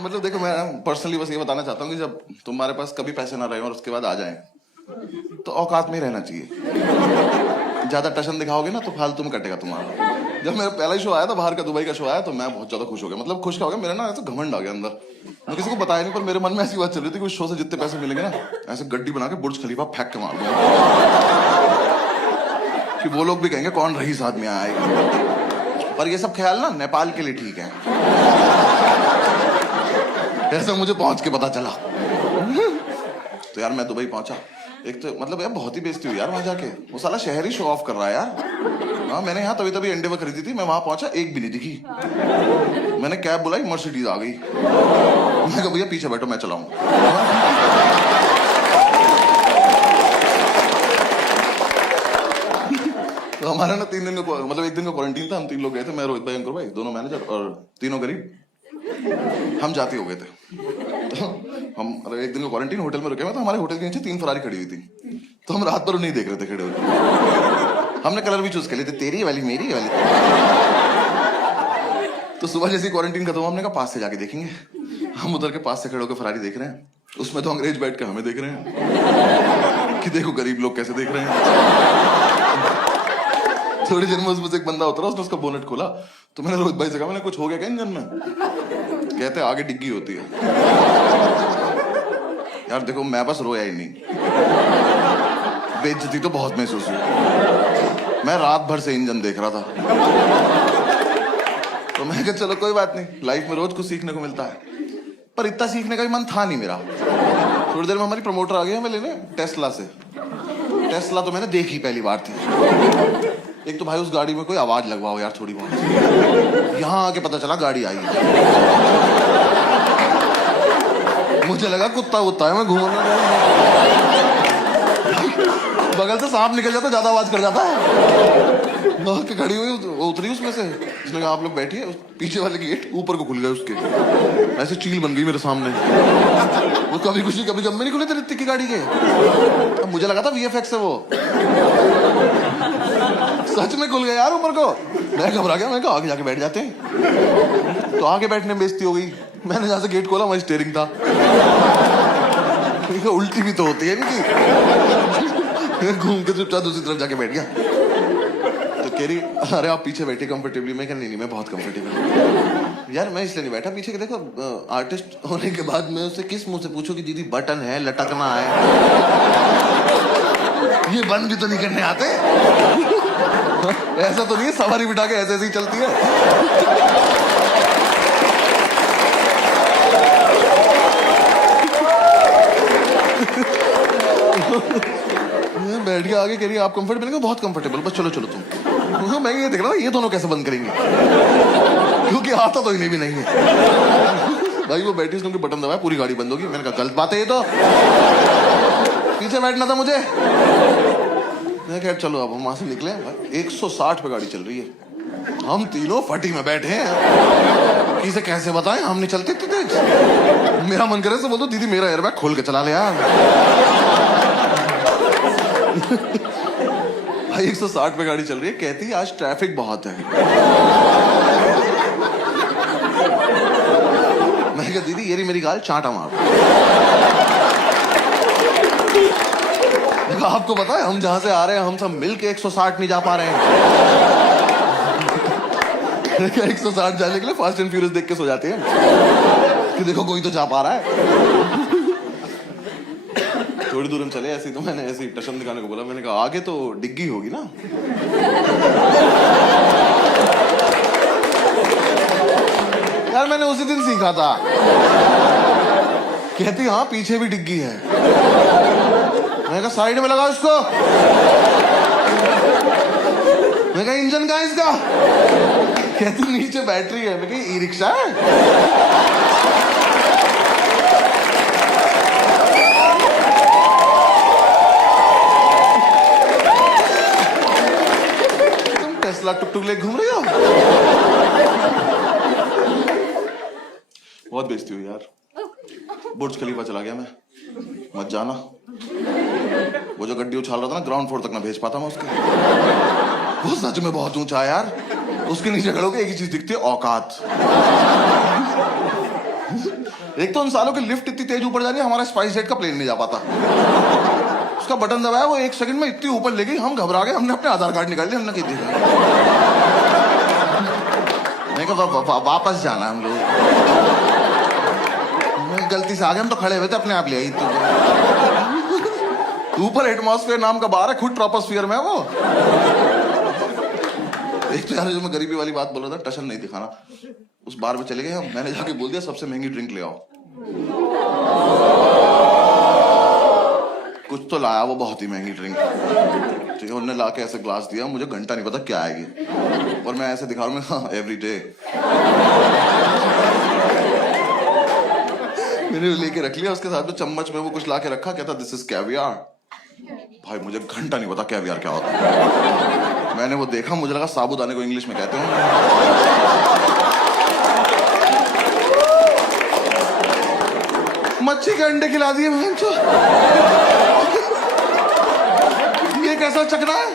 मतलब देखो, मैं पर्सनली बस ये बताना चाहता हूँ कि जब तुम्हारे पास कभी पैसे ना रहे और उसके बाद आ जाए तो औकात में रहना चाहिए। ज्यादा टशन दिखाओगे ना तो फालतू में कटेगा तुम्हारा। जब मेरा पहला ही शो आया था बाहर का, दुबई का शो आया, तो मैं बहुत ज्यादा खुश हो गया। मतलब खुश क्या हो गया, मेरा ना ऐसा घमंड आ गया अंदर। मैं किसी को बताया नहीं, पर मेरे मन में ऐसी बात चल रही थी कि उस शो से जितने पैसे मिलेंगे ना, ऐसे गड्डी बना के बुर्ज खलीफा फेंक के मार दूंगा कि वो लोग भी कहेंगे कौन रईस आदमी आएगा। पर ये सब ख्याल ना नेपाल के लिए ठीक है। ऐसा मुझे पहुंच के पता चला। तो यार मैं दुबई पहुंचा, एक तो मतलब यार बहुत ही बेइज्जती हुई यार वहां जाके। वो साला शहर ही शो ऑफ कर रहा है यार। हाँ, मैंने यहाँ तभी एंडेवर खरीदी थी, मैं वहां पहुंचा, एक भी नहीं दिखी। मैंने कैब बुलाई, मर्सिडीज आ गई। मैं कहा भैया पीछे बैठो मैं चलाऊंगा। तो हमारा ना 3 दिन का मतलब 1 दिन का क्वारंटीन था। हम 3 लोग गए थे, मैं, रोहित भाई, अंकुर भाई, दोनों मैनेजर और तीनों गरीब। हम जाती हो गए थे। तो हम 1 दिन का क्वारंटीन होटल में रुके हुए, तो हमारे होटल के नीचे 3 फरारी खड़ी हुई थी। तो हम रात भर नहीं देख रहे थे खड़े हुए। हमने कलर भी चूज कर लिए थे, तेरी वाली मेरी वाली। तो सुबह जैसे क्वारंटीन खत्म, हमने कहा पास से जाके देखेंगे। हम उधर के पास से खड़े होकर फरारी देख रहे हैं, उसमें तो अंग्रेज बैठ के हमें देख रहे हैं कि देखो गरीब लोग कैसे देख रहे हैं। थोड़ी देर में उसमें से एक बंदा उतरा, उसने उसका बोनेट खोला। तो मैंने रोहित भाई से कहा, मैंने कुछ हो गया क्या इंजन में? कहते आगे डिग्गी होती है। यार देखो मैं बस रोया ही नहीं, बेइज्जती तो बहुत महसूस हुई। मैं रात भर से इंजन देख रहा था। तो मैं कहा चलो कोई बात नहीं, लाइफ में रोज कुछ सीखने को मिलता है। पर इतना सीखने का भी मन था नहीं मेरा। थोड़ी देर में हमारी प्रमोटर आ गई हमें लेने टेस्ला से। टेस्ला तो मैंने देखी पहली बार थी। एक तो भाई उस गाड़ी में कोई आवाज लगवाओ यार थोड़ी बहुत। यहाँ आके पता चला गाड़ी आई है। मुझे लगा कुत्ता है, मैं घूमना बगल से सांप निकल जाता, ज्यादा आवाज कर जाता है। के खड़ी हुई, उतरी उसमें से, उसने कहा आप लोग बैठिए। पीछे वाले गेट ऊपर को खुल गए उसके, ऐसे चील बन गई मेरे सामने। वो कभी खुशी कभी गम में नहीं खुले थे ऋतिक की गाड़ी के। अब मुझे लगा था VFX है वो, सच में खुल गया यार ऊपर को। मैं घबरा गया, मैं कहा आगे जाके बैठ जाते हैं। तो आगे बैठने में बेइज्जती हो गई। मैंने जहां से गेट खोला वहीं स्टीयरिंग था। उल्टी भी तो होती है इनकी। घूम के चुपचाप दूसरी तरफ जाके बैठ गया। तो कह रही अरे आप पीछे बैठे कंफर्टेबली। मैं कहा नहीं मैं बहुत कंफर्टेबल। यार मैं इसलिए नहीं बैठा पीछे, देखो आर्टिस्ट होने के बाद मैं उससे किस मुंह से पूछूं कि दीदी बटन है, लटकना है, ये बंद भी तो नहीं करने आते। ऐसा तो नहीं है सवारी बिठा के ऐसे ही चलती है। बैठ के आगे कह रही आप कंफर्टेबल? बहुत कंफर्टेबल, बस चलो चलो तुम। मैं ये देख रहा था ये दोनों कैसे बंद करेंगे, क्योंकि आता तो इन्हें भी नहीं है। भाई वो बैठी, उसने बटन दबाया, पूरी गाड़ी बंद होगी। मैंने कहा गलत बात है ये तो, पीछे बैठना था मुझे। मैं कहा चलो अब हम वहां से निकले। 160 पे गाड़ी चल रही है, हम तीनों फटी में बैठे हैं। किसे कैसे बताएं, हम नहीं चलते इतने तेज। मेरा मन करे तो बोल दो दीदी मेरा एयरबैग खोल के चला ले यार। भाई 160 पे गाड़ी चल रही है, कहती है आज ट्रैफिक बहुत है। मैंने कहा दीदी ये मेरी गाल चांटा मार। आपको पता है हम जहां से आ रहे हैं हम सब मिलके 160 नहीं जा पा रहे हैं। 160 जाने के लिए फास्ट एंड फ्यूरियस देख के सो जाते हैं कि देखो कोई तो जा पा रहा है। थोड़ी दूर हम चले ऐसे, तो मैंने ऐसे टशन दिखाने को बोला। मैंने कहा आगे तो डिग्गी होगी ना। यार मैंने उसी दिन सीखा था। कहती हाँ पीछे भी डिग्गी है। मैंने कहा साइड में लगाओ इसको। मैंने कहा इंजन कहाँ है इसका? कहती नीचे बैटरी है। मैं कहा ई रिक्शा है। टुक टुक ले घूम रहे हो। बहुत बेइज्जती हुई यार। बुर्ज खलीफा चला गया मैं, मत जाना। वो जो गड्डी उछाल रहा था ना, ग्राउंड फ्लोर तक ना भेज पाता मैं उसके। वो सच में बहुत ऊंचा है यार। उसके नीचे खड़ोगे एक ही चीज दिखती है, औकात। एक तो उन सालों की लिफ्ट इतनी तेज ऊपर जा रही है, हमारा स्पाइस जेट का प्लेन नहीं जा पाता। उसका बटन दबाया, वो 1 सेकंड में इतनी ऊपर ले गई, हम घबरा गए, हमने अपने आधार कार्ड निकाल लिया, हमने कहीं देखा। मैं कहा वापस जाना हम लोग, गलती से आ गए, हम तो खड़े हुए थे, अपने आप ले आई। तो ऊपर एटमॉस्फेयर नाम का बार है, खुद ट्रोपोस्फियर में है वो। एक तो यार जो मैं गरीबी वाली बात बोल रहा था, टशन नहीं दिखाना, उस बार में चले गए हम, मैंने जाके बोल दिया सबसे महंगी ड्रिंक ले आओ। कुछ तो लाया वो बहुत ही महंगी ड्रिंक, ठीक है, उन्होंने लाके ऐसे ग्लास दिया, मुझे घंटा नहीं पता क्या आएगी, और मैं ऐसे दिखा रहा हूँ, हाँ एवरी डे। मैंने लेके रख लिया, उसके साथ में चम्मच में वो कुछ लाके रखा, कहता दिस इज कैवियर। भाई मुझे घंटा नहीं पता कैवियर क्या होता है। मैंने वो देखा, मुझे लगा साबूदाने को इंग्लिश में कहते हैं। मच्छी के अंडे खिला दिए भैंचो। ये कैसा चकना है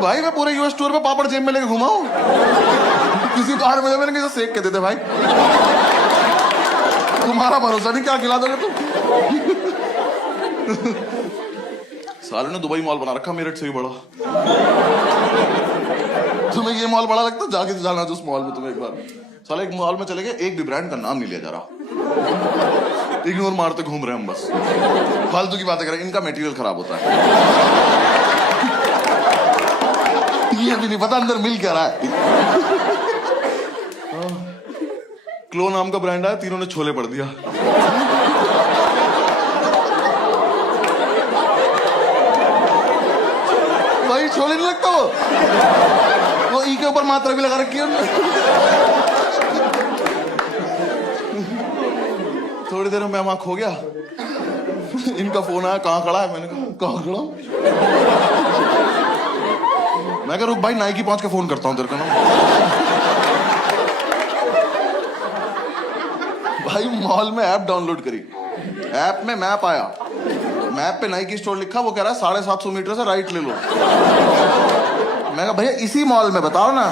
भाई, मैं पूरे यूएस टूर पे पापड़ जेब में लेके घुमा हूं। किसी बार में मैंने किसी सेक के देते भाई, तुम्हारा भरोसा नहीं, क्या खिला दोगे तुम। साले ने दुबई मॉल बना रखा, मेरठ से भी बड़ा। तुम्हें ये मॉल बड़ा लगता, जाके जाना उस मॉल में तुम्हें एक बार। साले एक मॉल में चले गए, एक भी ब्रांड का नाम नहीं लिया जा रहा, इग्नोर मारते घूम रहे हम, बस फालतू की बातें करें, इनका मटेरियल खराब होता है। ये भी नहीं पता अंदर मिल क्या रहा है। क्लो नाम का ब्रांड आया, तीनों ने छोले पढ़ दिया। भाई छोले नहीं लगता वो ई के ऊपर मात्रा भी लगा रखी है उन्होंने। थोड़ी देर में मैं वहां खो गया, इनका फोन आया, कहाँ खड़ा है, मैंने कहा कहाँ खड़ा। मैं कह रुक भाई, नाइकी पहुंच के फोन करता हूं तेरे को ना। भाई मॉल में ऐप डाउनलोड करी, ऐप में मैप आया, मैप पे नाइकी स्टोर लिखा, वो कह रहा है 750 मीटर से राइट ले लो। मैं कहा भैया इसी मॉल में बताओ ना।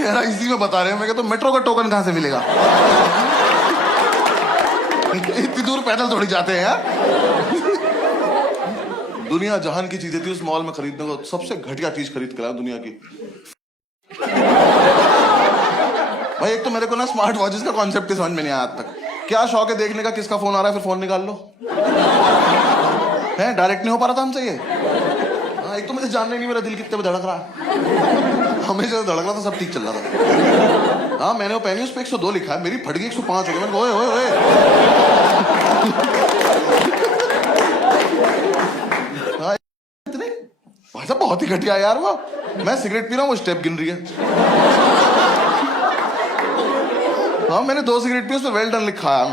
यार इसी में बता रहे हैं। मैं कहता तो मेट्रो का टोकन कहां से मिलेगा। इतनी दूर पैदल थोड़ी जाते हैं यार। दुनिया जहान की चीजें थी उस मॉल में खरीदने को, सबसे घटिया चीज खरीद कर आया दुनिया की। भाई एक तो मेरे को ना स्मार्ट वॉचेस का कॉन्सेप्ट ही समझ में नहीं आया आज तक। क्या शौक है देखने का, किसका फोन आ रहा है, फिर फोन निकाल लो। है डायरेक्ट नहीं हो पा रहा था हमसे ये। हाँ, एक तो मुझे जानना ही नहीं मेरा दिल कितने में धड़क रहा है। हमेशा धड़क रहा था, सब ठीक चल रहा था। हाँ मैंने वो पहनी, उस पर 102 लिखा है, मेरी फट गई 105 हो गई। मैंने ओए ओए ओए इतने भाई साहब बहुत ही घटिया यार वो। मैं सिगरेट पी रहा हूँ, वो स्टेप गिन रही है। हाँ मैंने 2 सिगरेट पी, उस पर वेल डन लिखा है।